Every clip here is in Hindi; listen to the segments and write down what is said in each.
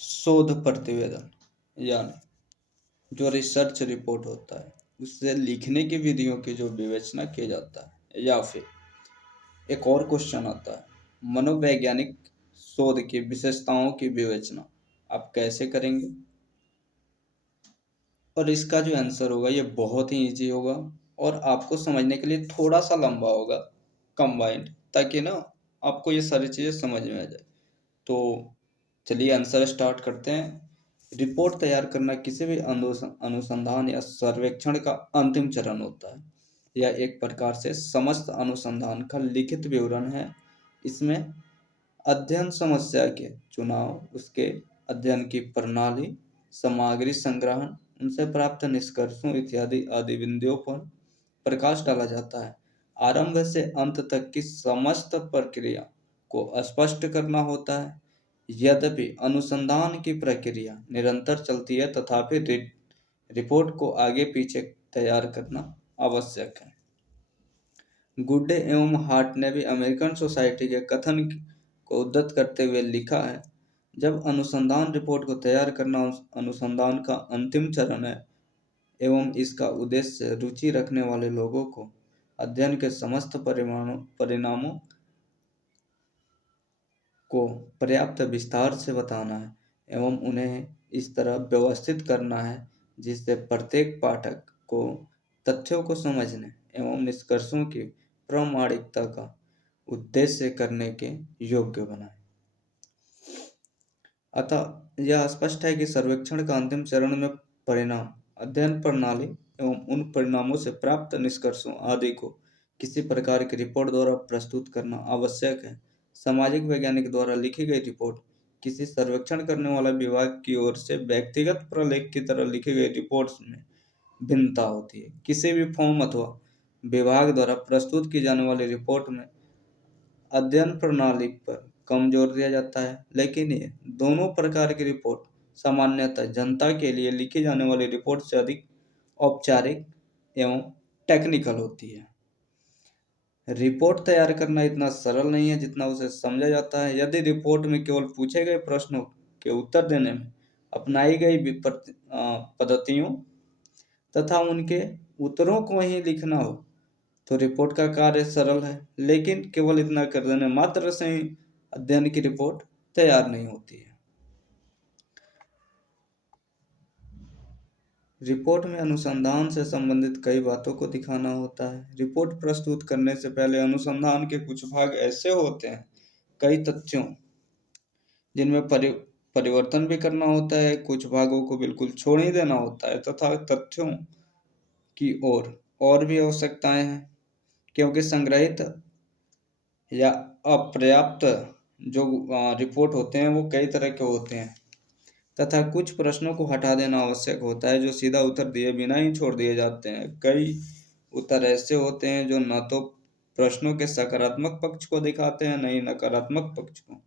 शोध प्रतिवेदन यानी जो रिसर्च रिपोर्ट होता है उससे लिखने की विधियों की जो विवेचना किया जाता है। या फिर एक और क्वेश्चन आता है, मनोवैज्ञानिक शोध की विशेषताओं की विवेचना आप कैसे करेंगे। और इसका जो आंसर होगा ये बहुत ही इजी होगा और आपको समझने के लिए थोड़ा सा लंबा होगा कंबाइंड, ताकि ना आपको ये सारी चीज़ें समझ में आ जाए। तो चलिए आंसर स्टार्ट करते हैं। रिपोर्ट तैयार करना किसी भी अनुसंधान या सर्वेक्षण का अंतिम चरण होता है। यह एक प्रकार से समस्त अनुसंधान का लिखित विवरण है। इसमें अध्ययन समस्या के चुनाव, उसके अध्ययन की प्रणाली, सामग्री संग्रहण, उनसे प्राप्त निष्कर्षों इत्यादि आदि बिंदुओं पर प्रकाश डाला जाता है। आरंभ से अंत तक की समस्त प्रक्रिया को स्पष्ट करना होता है। यद्यपि अनुसंधान की प्रक्रिया निरंतर चलती है, तथापि रिपोर्ट को आगे पीछे तैयार करना आवश्यक है। गुड्डे एवं हार्ट ने भी अमेरिकन सोसाइटी के कथन को उद्धृत करते हुए लिखा है, जब अनुसंधान रिपोर्ट को तैयार करना अनुसंधान का अंतिम चरण है एवं इसका उद्देश्य रुचि रखने वाले लोगों को अध्ययन के समस्त परिणामों को पर्याप्त विस्तार से बताना है एवं उन्हें इस तरह व्यवस्थित करना है जिससे प्रत्येक पाठक को तथ्यों को समझने एवं निष्कर्षों की प्रामाणिकता का उद्देश्य करने के योग्य बनाए। अतः यह स्पष्ट है कि सर्वेक्षण का अंतिम चरण में परिणाम, अध्ययन प्रणाली एवं उन परिणामों से प्राप्त निष्कर्षों आदि को किसी प्रकार की रिपोर्ट द्वारा प्रस्तुत करना आवश्यक है। सामाजिक वैज्ञानिक द्वारा लिखी गई रिपोर्ट किसी सर्वेक्षण करने वाला विभाग की ओर से व्यक्तिगत प्रलेख की तरह लिखी गई रिपोर्ट्स में भिन्नता होती है। किसी भी फॉर्म अथवा विभाग द्वारा प्रस्तुत की जाने वाली रिपोर्ट में अध्ययन प्रणाली पर कम जोर दिया जाता है, लेकिन ये दोनों प्रकार की रिपोर्ट सामान्यतः जनता के लिए लिखी जाने वाली रिपोर्ट से अधिक औपचारिक एवं टेक्निकल होती है। रिपोर्ट तैयार करना इतना सरल नहीं है जितना उसे समझा जाता है। यदि रिपोर्ट में केवल पूछे गए प्रश्नों के उत्तर देने में अपनाई गई पद्धतियों तथा उनके उत्तरों को ही लिखना हो तो रिपोर्ट का कार्य सरल है, लेकिन केवल इतना कर देने मात्र से ही अध्ययन की रिपोर्ट तैयार नहीं होती है। रिपोर्ट में अनुसंधान से संबंधित कई बातों को दिखाना होता है। रिपोर्ट प्रस्तुत करने से पहले अनुसंधान के कुछ भाग ऐसे होते हैं, कई तथ्यों जिनमें परिवर्तन भी करना होता है, कुछ भागों को बिल्कुल छोड़ ही देना होता है तथा तथ्यों की और भी आवश्यकताएं हैं, क्योंकि संग्रहित या अपर्याप्त जो रिपोर्ट होते हैं वो कई तरह के होते हैं तथा कुछ प्रश्नों को हटा देना आवश्यक होता है जो सीधा उत्तर दिए बिना ही छोड़ दिए जाते हैं। कई उत्तर ऐसे होते हैं जो न तो प्रश्नों के सकारात्मक पक्ष को दिखाते हैं, न ही नकारात्मक पक्ष को।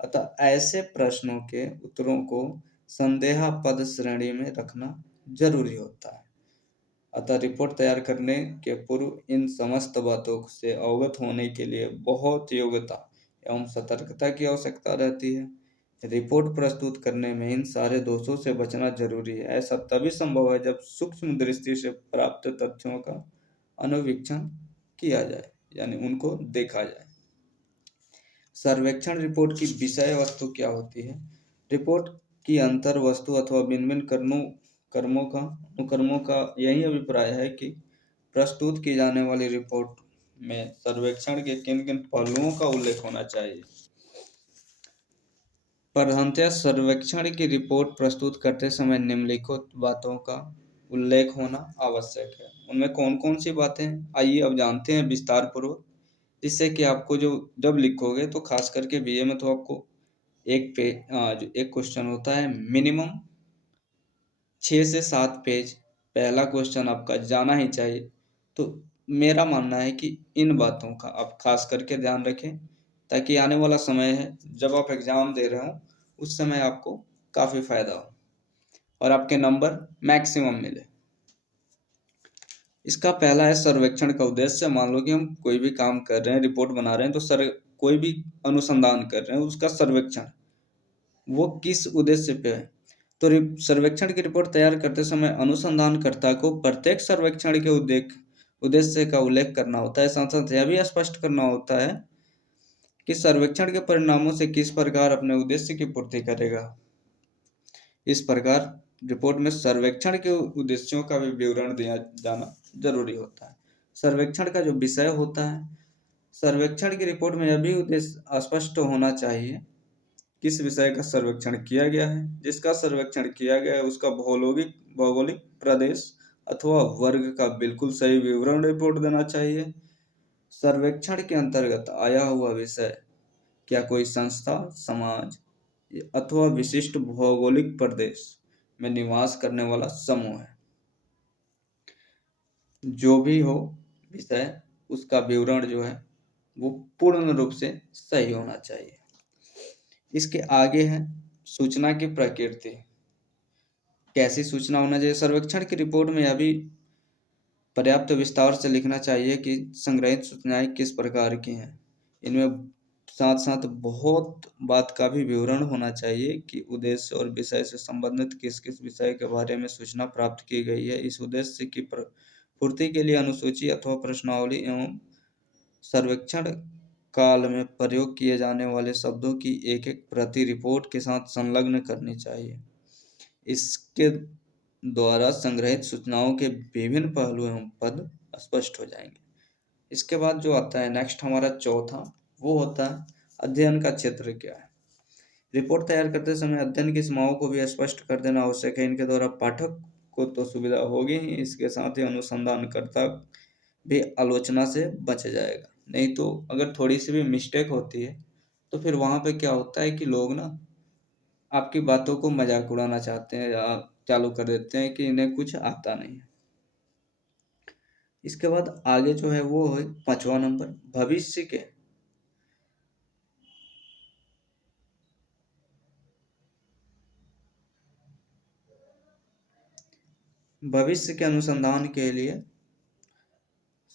अतः ऐसे प्रश्नों के उत्तरों को संदेहास्पद श्रेणी में रखना जरूरी होता है। अतः रिपोर्ट तैयार करने के पूर्व इन समस्त बातों से अवगत होने के लिए बहुत योग्यता एवं सतर्कता की आवश्यकता रहती है। रिपोर्ट प्रस्तुत करने में इन सारे दोषों से बचना जरूरी है। ऐसा तभी संभव है जब सूक्ष्म दृष्टि से प्राप्त तथ्यों का अनुवीक्षण किया जाए, यानी उनको देखा जाए। सर्वेक्षण रिपोर्ट की विषय वस्तु क्या होती है। रिपोर्ट की अंतर वस्तु अथवा भिन्न भिन्न अनुकर्मों का यही अभिप्राय है कि प्रस्तुत की जाने वाली रिपोर्ट में सर्वेक्षण के किन किन पहलुओं का उल्लेख होना चाहिए। प्रधानतः सर्वेक्षण की रिपोर्ट प्रस्तुत करते समय निम्नलिखित बातों का उल्लेख होना आवश्यक है। उनमें कौन कौन सी बातें, आइए अब जानते हैं विस्तार पूर्वक, जिससे कि आपको जो जब लिखोगे तो खास करके बीए में तो आपको एक क्वेश्चन होता है मिनिमम 6 से 7 पेज, पहला क्वेश्चन आपका जाना ही चाहिए। तो मेरा मानना है कि इन बातों का आप खास करके ध्यान रखें, ताकि आने वाला समय है जब आप एग्जाम दे रहे हो उस समय आपको काफ़ी फायदा हो और आपके नंबर मैक्सिमम मिले। इसका पहला है सर्वेक्षण का उद्देश्य। मान लो कि हम कोई भी काम कर रहे हैं, रिपोर्ट बना रहे हैं, तो कोई भी अनुसंधान कर रहे हैं, उसका सर्वेक्षण वो किस उद्देश्य पे है। तो सर्वेक्षण की रिपोर्ट तैयार करते समय अनुसंधानकर्ता को प्रत्येक सर्वेक्षण के उद्देश्य का उल्लेख करना होता है। साथ साथ यह भी स्पष्ट करना होता है कि सर्वेक्षण के परिणामों से किस प्रकार अपने उद्देश्य की पूर्ति करेगा। इस प्रकार रिपोर्ट में सर्वेक्षण के उद्देश्यों का भी विवरण दिया जाना जरूरी होता है। सर्वेक्षण का जो विषय होता है, सर्वेक्षण की रिपोर्ट में यह भी उद्देश्य स्पष्ट होना चाहिए किस विषय का सर्वेक्षण किया गया है। जिसका सर्वेक्षण किया गया है उसका भौगोलिक भौगोलिक प्रदेश अथवा वर्ग का बिल्कुल सही विवरण रिपोर्ट देना चाहिए। सर्वेक्षण के अंतर्गत आया हुआ विषय क्या कोई संस्था, समाज अथवा विशिष्ट भौगोलिक प्रदेश में निवास करने वाला समूह है। जो भी हो विषय, उसका विवरण जो है वो पूर्ण रूप से सही होना चाहिए। इसके आगे है सूचना की प्रकृति। कैसी सूचना होना चाहिए। सर्वेक्षण की रिपोर्ट में यह भी पर्याप्त विस्तार से लिखना चाहिए कि संग्रहित सूचनाएं किस प्रकार की हैं। इनमें साथ साथ बहुत बात का भी विवरण होना चाहिए कि उद्देश्य और विषय से संबंधित किस किस विषय के बारे में सूचना प्राप्त की गई है। इस उद्देश्य की पूर्ति के लिए अनुसूची अथवा प्रश्नावली एवं सर्वेक्षण काल में प्रयोग किए जाने वाले शब्दों की एक एक प्रति रिपोर्ट के साथ संलग्न करनी चाहिए। इसके द्वारा संग्रहित सूचनाओं के विभिन्न पहलू एवं पद स्पष्ट हो जाएंगे। इसके बाद जो आता है नेक्स्ट हमारा चौथा, वो होता है अध्ययन का क्षेत्र क्या है। रिपोर्ट तैयार करते समय अध्ययन की सीमाओं को भी स्पष्ट कर देना आवश्यक है। इनके द्वारा पाठक को तो सुविधा होगी ही, इसके साथ ही अनुसंधानकर्ता भी आलोचना से बच जाएगा। नहीं तो अगर थोड़ी सी भी मिस्टेक होती है तो फिर वहां पे क्या होता है कि लोग ना आपकी बातों को मजाक उड़ाना चाहते हैं या चालू कर देते हैं कि इन्हें कुछ आता नहीं है। इसके बाद आगे जो है वो है 5वां नंबर, भविष्य के अनुसंधान के लिए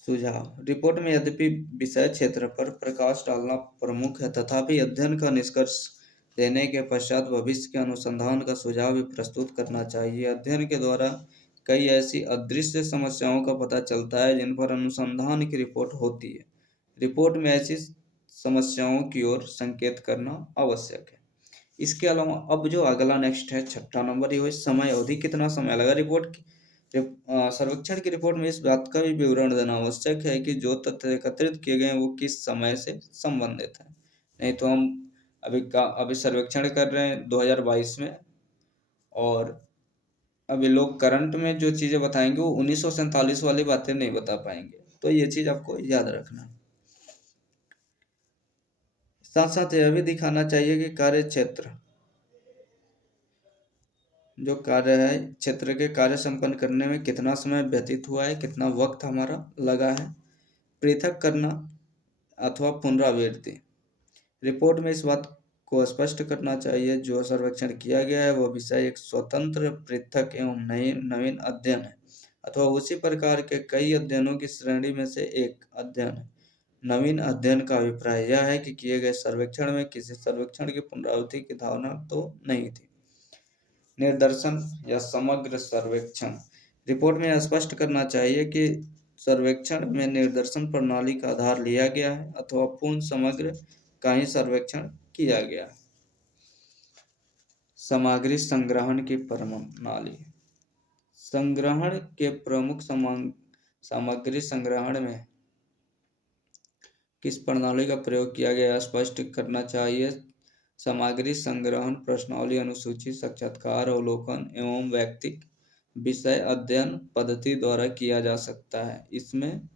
सुझाव। रिपोर्ट में यद्यपि विषय क्षेत्र पर प्रकाश डालना प्रमुख है, तथापि अध्ययन का निष्कर्ष देने के पश्चात भविष्य के अनुसंधान का सुझाव भी प्रस्तुत करना चाहिए। अध्ययन के द्वारा कई ऐसी अदृश्य समस्याओं का पता चलता है जिन पर अनुसंधान की रिपोर्ट होती है। रिपोर्ट में ऐसी समस्याओं की ओर संकेत करना आवश्यक है। इसके अलावा अब जो अगला नेक्स्ट है 6वां नंबर, ये समय अवधि, कितना समय लगा रिपोर्ट की सर्वेक्षण की रिपोर्ट में इस बात का भी विवरण देना आवश्यक है कि जो तथ्य एकत्रित किए गए हैं वो किस समय से संबंधित है। नहीं तो हम अभी सर्वेक्षण कर रहे हैं 2022 में, और अभी लोग करंट में जो चीजें बताएंगे वो 1947 वाली बातें नहीं बता पाएंगे। तो ये चीज आपको याद रखना। साथ साथ यह भी दिखाना चाहिए कि कार्य क्षेत्र, जो कार्य है क्षेत्र के कार्य संपन्न करने में कितना समय व्यतीत हुआ है, कितना वक्त हमारा लगा है। पृथक करना अथवा पुनरावृत्ति। रिपोर्ट में इस बात को स्पष्ट करना चाहिए जो सर्वेक्षण किया गया है वह विषय एक स्वतंत्र, पृथक एवं नवीन अध्ययन है अथवा उसी प्रकार के कई अध्ययनों की श्रेणी में से एक अध्ययन है। नवीन अध्ययन का अभिप्राय यह है कि किए गए सर्वेक्षण में किसी सर्वेक्षण की पुनरावृत्ति की धारणा तो नहीं थी। निर्दर्शन या समग्र सर्वेक्षण। रिपोर्ट में स्पष्ट करना चाहिए कि सर्वेक्षण में निर्दर्शन प्रणाली का आधार लिया गया है अथवा पूर्ण समग्र का ही सर्वेक्षण किया गया। सामग्री संग्रहण की प्रणाली। संग्रहण के प्रमुख सामग्री संग्रहण में किस प्रणाली का प्रयोग किया गया स्पष्ट करना चाहिए। सामग्री संग्रहण प्रश्नावली, अनुसूची, साक्षात्कार, अवलोकन एवं वैयक्तिक विषय अध्ययन पद्धति द्वारा किया जा सकता है। इसमें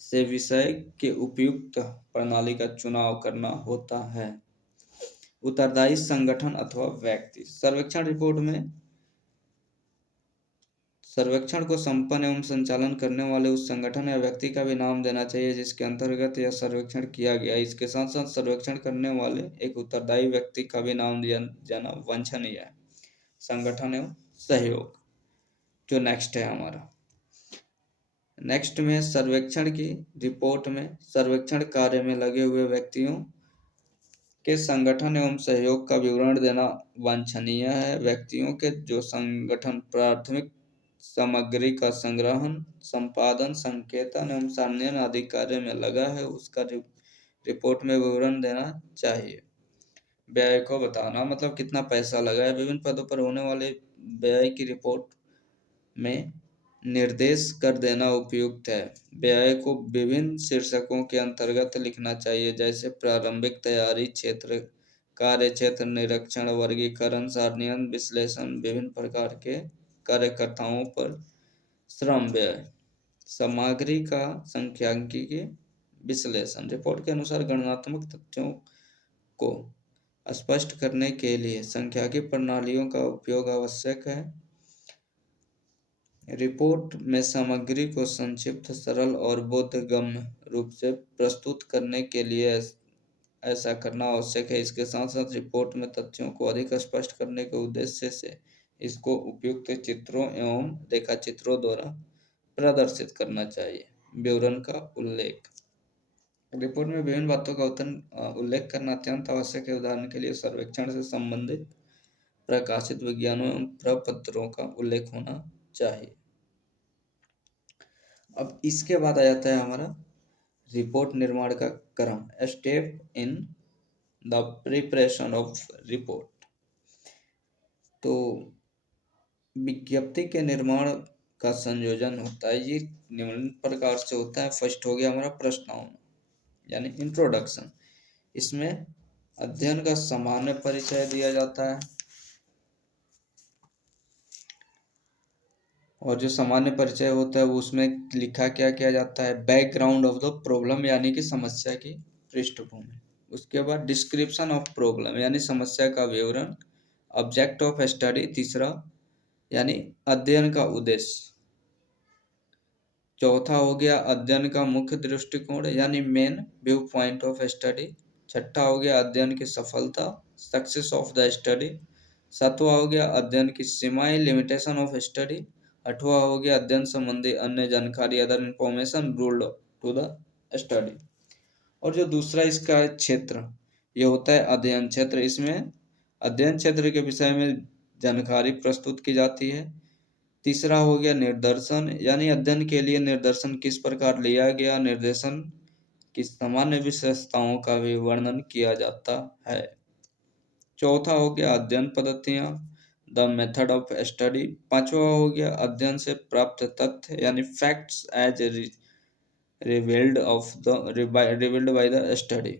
से विषय के उपयुक्त प्रणाली का चुनाव करना होता है। उत्तरदायी संगठन अथवा व्यक्ति। सर्वेक्षण रिपोर्ट में सर्वेक्षण को संपन्न एवं संचालन करने वाले उस संगठन या व्यक्ति का भी नाम देना चाहिए जिसके अंतर्गत यह सर्वेक्षण किया गया। इसके साथ साथ सर्वेक्षण करने वाले एक उत्तरदायी व्यक्ति का भी नाम दिया जाना वांछनीय है। संगठन एवं सहयोग जो नेक्स्ट है हमारा। नेक्स्ट में सर्वेक्षण की रिपोर्ट में सर्वेक्षण कार्य में लगे हुए व्यक्तियों के संगठन एवं सहयोग का विवरण देना वांछनीय है। व्यक्तियों के जो संगठन प्राथमिक सामग्री का संग्रहण, संपादन, संकेतन एवं सान्यन आदि कार्य में लगा है, उसका रिपोर्ट में विवरण देना चाहिए। व्यय को बताना, मतलब कितना पैसा लगा है। विभिन्न पदों पर होने वाले व्यय की रिपोर्ट में निर्देश कर देना उपयुक्त है। व्यय को विभिन्न शीर्षकों के अंतर्गत लिखना चाहिए, जैसे प्रारंभिक तैयारी क्षेत्र, कार्य क्षेत्र, निरीक्षण, वर्गीकरण, सारणीकरण, विश्लेषण, विभिन्न प्रकार के कार्यकर्ताओं पर श्रम व्यय, सामग्री का सांख्यिकीय विश्लेषण। रिपोर्ट के अनुसार गणनात्मक तथ्यों को स्पष्ट करने के लिए सांख्यिकीय प्रणालियों का उपयोग आवश्यक है। रिपोर्ट में सामग्री को संक्षिप्त, सरल और बोधगम्य रूप से प्रस्तुत करने के लिए ऐसा करना आवश्यक है। इसके साथ साथ रिपोर्ट में तथ्यों को अधिक स्पष्ट करने के उद्देश्य से इसको उपयुक्त चित्रों एवं रेखाचित्रों द्वारा प्रदर्शित करना चाहिए। विवरण का उल्लेख, रिपोर्ट में विभिन्न बातों का उल्लेख करना अत्यंत आवश्यक है। उदाहरण के लिए सर्वेक्षण से संबंधित प्रकाशित विज्ञानों एवं प्रपत्रों का उल्लेख होना चाहिए। अब इसके बाद आ जाता है हमारा रिपोर्ट निर्माण का क्रम, step in the preparation of report. तो विज्ञप्ति के निर्माण का संयोजन होता है, ये निम्न प्रकार से होता है। फर्स्ट हो गया हमारा प्रश्नावली, यानी इंट्रोडक्शन। इसमें अध्ययन का सामान्य परिचय दिया जाता है, और जो सामान्य परिचय होता है वो उसमें लिखा क्या किया जाता है, बैकग्राउंड ऑफ द प्रॉब्लम, यानी कि समस्या की पृष्ठभूमि। उसके बाद डिस्क्रिप्शन ऑफ प्रॉब्लम, यानी समस्या का विवरण। ऑब्जेक्ट ऑफ स्टडी, तीसरा, यानी अध्ययन का उद्देश्य। चौथा हो गया अध्ययन का मुख्य दृष्टिकोण, यानी main view point of study. छठा हो गया अध्ययन की सफलता, सक्सेस ऑफ द स्टडी। सातवां हो गया अध्ययन की सीमाएं, लिमिटेशन ऑफ स्टडी। आठवां हो गया अध्ययन संबंधी अन्य जानकारी, other information ruled to the study. और जो दूसरा इसका क्षेत्र, ये होता है अध्ययन क्षेत्र। इसमें अध्ययन क्षेत्र के विषय में जानकारी प्रस्तुत की जाती है। तीसरा हो गया निर्देशन, यानी अध्ययन के लिए निर्देशन किस प्रकार लिया गया, निर्देशन की सामान्य विशेषताओं का भी वर्णन किया जाता है। चौथा हो गया अध्ययन पद्धतियाँ, द मेथड ऑफ स्टडी। पांचवा हो गया अध्ययन से प्राप्त तथ्य, यानी facts as revealed by the study.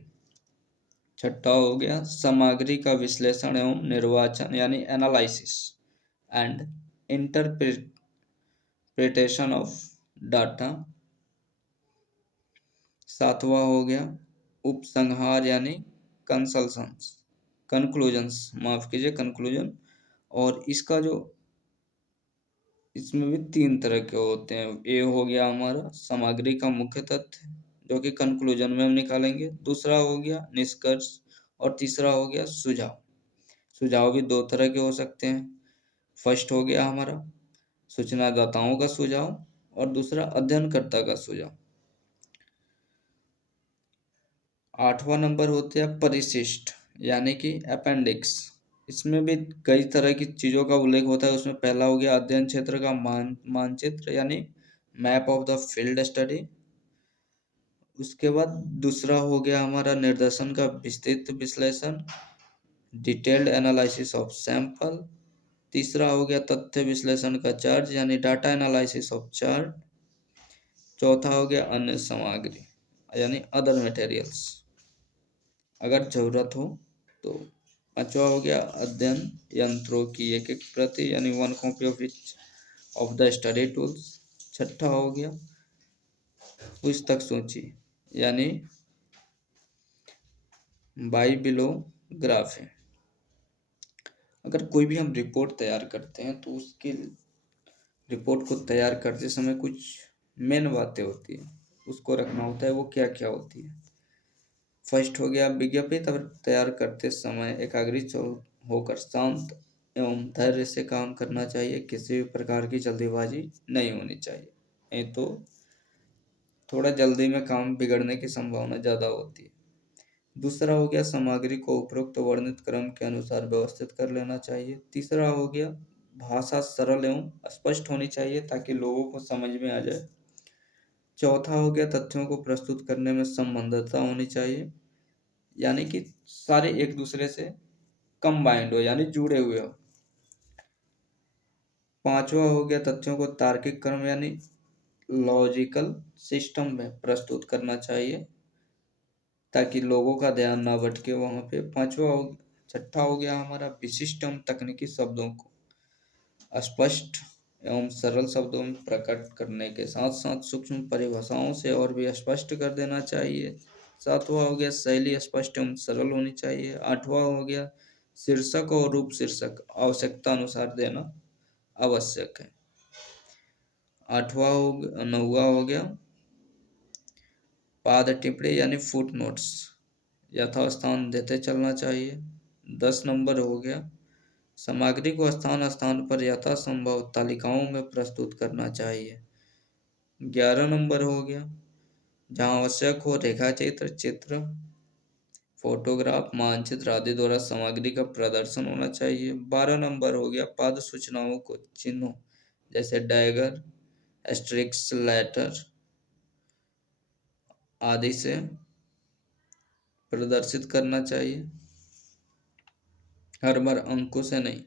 छठा हो गया सामग्री का विश्लेषण एवं निर्वाचन, यानी analysis and interpretation of data. सातवां हो गया उपसंहार, यानी कंक्लूजन्स, माफ कीजिए, कंक्लूजन। और इसका जो, इसमें भी तीन तरह के होते हैं। ए हो गया हमारा सामग्री का मुख्य तथ्य, जो कि कंक्लूजन में हम निकालेंगे। दूसरा हो गया निष्कर्ष, और तीसरा हो गया सुझाव। सुझाव भी दो तरह के हो सकते हैं। फर्स्ट हो गया हमारा सूचनादाताओं का सुझाव, और दूसरा अध्ययनकर्ता का सुझाव। आठवां नंबर होता है परिशिष्ट, यानी कि अपेंडिक्स। इसमें भी कई तरह की चीज़ों का उल्लेख होता है। उसमें पहला हो गया अध्ययन क्षेत्र का मानचित्र, यानी map of the field study. उसके बाद दूसरा हो गया हमारा निर्देशन का विस्तृत विश्लेषण, डिटेल्ड एनालिसिस ऑफ सैंपल। तीसरा हो गया तथ्य विश्लेषण का चार्ट, यानी डाटा एनालिसिस ऑफ चार्ट। चौथा हो गया अन्य सामग्री, यानी अदर मटेरियल्स, अगर जरूरत हो तो। पांचवा हो गया अध्ययन यंत्रों की एक एक प्रति, यानी one copy of the study tools. छठा हो गया पुस्तक सूची, यानी बाइबिलोग्राफी। अगर कोई भी हम रिपोर्ट तैयार करते हैं तो उसकी रिपोर्ट को तैयार करते समय कुछ मेन बातें होती हैं, उसको रखना होता है। वो क्या क्या होती है। फर्स्ट हो गया विज्ञप्ति तैयार करते समय एकाग्रित होकर शांत एवं धैर्य से काम करना चाहिए। किसी भी प्रकार की जल्दीबाजी नहीं होनी चाहिए, नहीं तो थोड़ा जल्दी में काम बिगड़ने की संभावना ज़्यादा होती है। दूसरा हो गया सामग्री को उपरोक्त वर्णित क्रम के अनुसार व्यवस्थित कर लेना चाहिए। तीसरा हो गया भाषा सरल एवं स्पष्ट होनी चाहिए ताकि लोगों को समझ में आ जाए। चौथा हो गया तथ्यों को प्रस्तुत करने में संबद्धता होनी चाहिए, यानी कि सारे एक दूसरे से कंबाइंड हो, यानी जुड़े हुए हो। पांचवा हो गया तथ्यों को तार्किक क्रम यानी लॉजिकल सिस्टम में प्रस्तुत करना चाहिए ताकि लोगों का ध्यान ना भटके वहां पे। छठा हो गया हमारा विशिष्ट एवं तकनीकी शब्दों को स्पष्ट एवं सरल शब्दों में प्रकट करने के साथ साथ सूक्ष्म परिभाषाओं से और भी स्पष्ट कर देना चाहिए। सातवां हो गया शैली स्पष्ट एवं सरल होनी चाहिए। आठवां हो गया शीर्षक और रूप शीर्षक आवश्यकता अनुसार देना आवश्यक है। नौवा हो गया पाद टिप्पणी यानी फुट नोट्स यथास्थान देते चलना चाहिए। 10 नंबर हो गया सामग्री को स्थान स्थान पर यथासंभव तालिकाओं में प्रस्तुत करना चाहिए। 11 नंबर हो गया जहाँ आवश्यक हो रेखा चित्र चित्र फोटोग्राफ मानचित्र आदि द्वारा सामग्री का प्रदर्शन होना चाहिए। 12 नंबर हो गया पाद सूचनाओं को चिन्हों जैसे डैगर एस्ट्रिक्स लेटर आदि से प्रदर्शित करना चाहिए, हर बार अंकों से नहीं।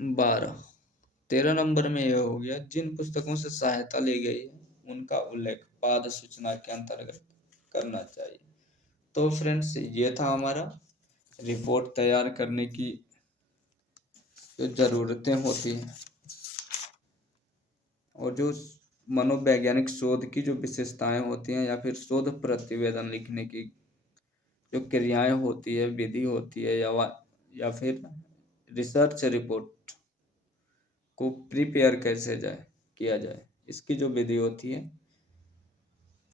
12 13 नंबर में यह हो गया जिन पुस्तकों से सहायता ली गई है उनका उल्लेख पाद सूचना के अंतर्गत करना चाहिए। तो फ्रेंड्स ये था हमारा रिपोर्ट तैयार करने की जो ज़रूरतें होती हैं और जो मनोवैज्ञानिक शोध की जो विशेषताएं होती हैं या फिर शोध प्रतिवेदन लिखने की जो क्रियाएं होती है विधि होती है या फिर रिसर्च रिपोर्ट को प्रिपेयर कैसे जाए किया जाए इसकी जो विधि होती है